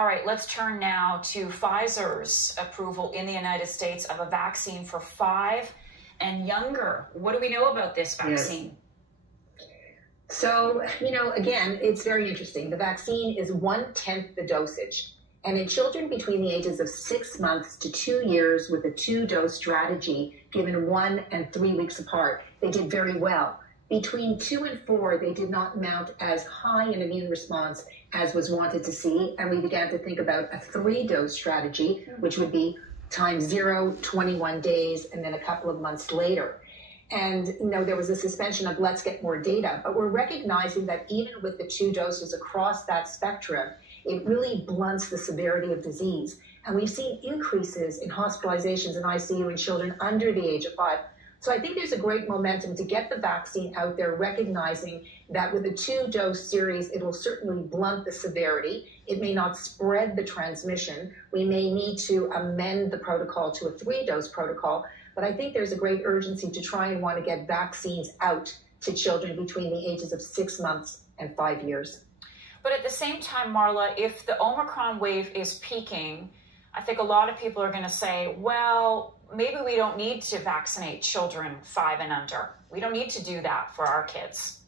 All right, let's turn now to Pfizer's approval in the United States of a vaccine for 5 and younger. What do we know about this vaccine? Yes. So, again, it's very interesting. The vaccine is 1/10 the dosage. And in children between the ages of 6 months to 2 years with a 2-dose strategy given 1 and 3 weeks apart, they did very well. Between 2 and 4, they did not mount as high an immune response as was wanted to see. And we began to think about a 3-dose strategy, which would be time 0, 21 days, and then a couple of months later. And, there was a suspension of let's get more data. But we're recognizing that even with the 2 doses across that spectrum, it really blunts the severity of disease. And we've seen increases in hospitalizations in ICU in children under the age of 5. So I think there's a great momentum to get the vaccine out there, recognizing that with a 2-dose series, it will certainly blunt the severity. It may not spread the transmission. We may need to amend the protocol to a 3-dose protocol. But I think there's a great urgency to try and want to get vaccines out to children between the ages of 6 months and 5 years. But at the same time, Marla, if the Omicron wave is peaking, I think a lot of people are going to say, well, maybe we don't need to vaccinate children 5 and under. We don't need to do that for our kids.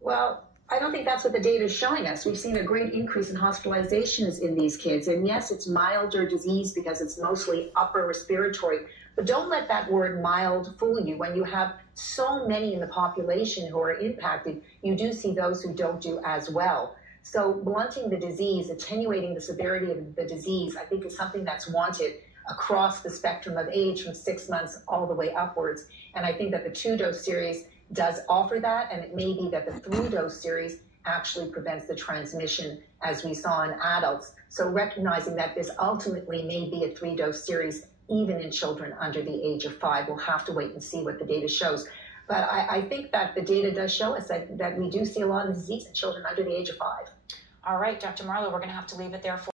Well, I don't think that's what the data is showing us. We've seen a great increase in hospitalizations in these kids. And yes, it's milder disease because it's mostly upper respiratory. But don't let that word mild fool you. When you have so many in the population who are impacted, you do see those who don't do as well. So blunting the disease, attenuating the severity of the disease, I think is something that's wanted across the spectrum of age from 6 months all the way upwards. And I think that the 2-dose series does offer that, and it may be that the 3-dose series actually prevents the transmission as we saw in adults. So recognizing that this ultimately may be a 3-dose series even in children under the age of 5. We'll have to wait and see what the data shows. But I think that the data does show us that we do see a lot of disease in children under the age of 5. All right, Dr. Marla, we're going to have to leave it there for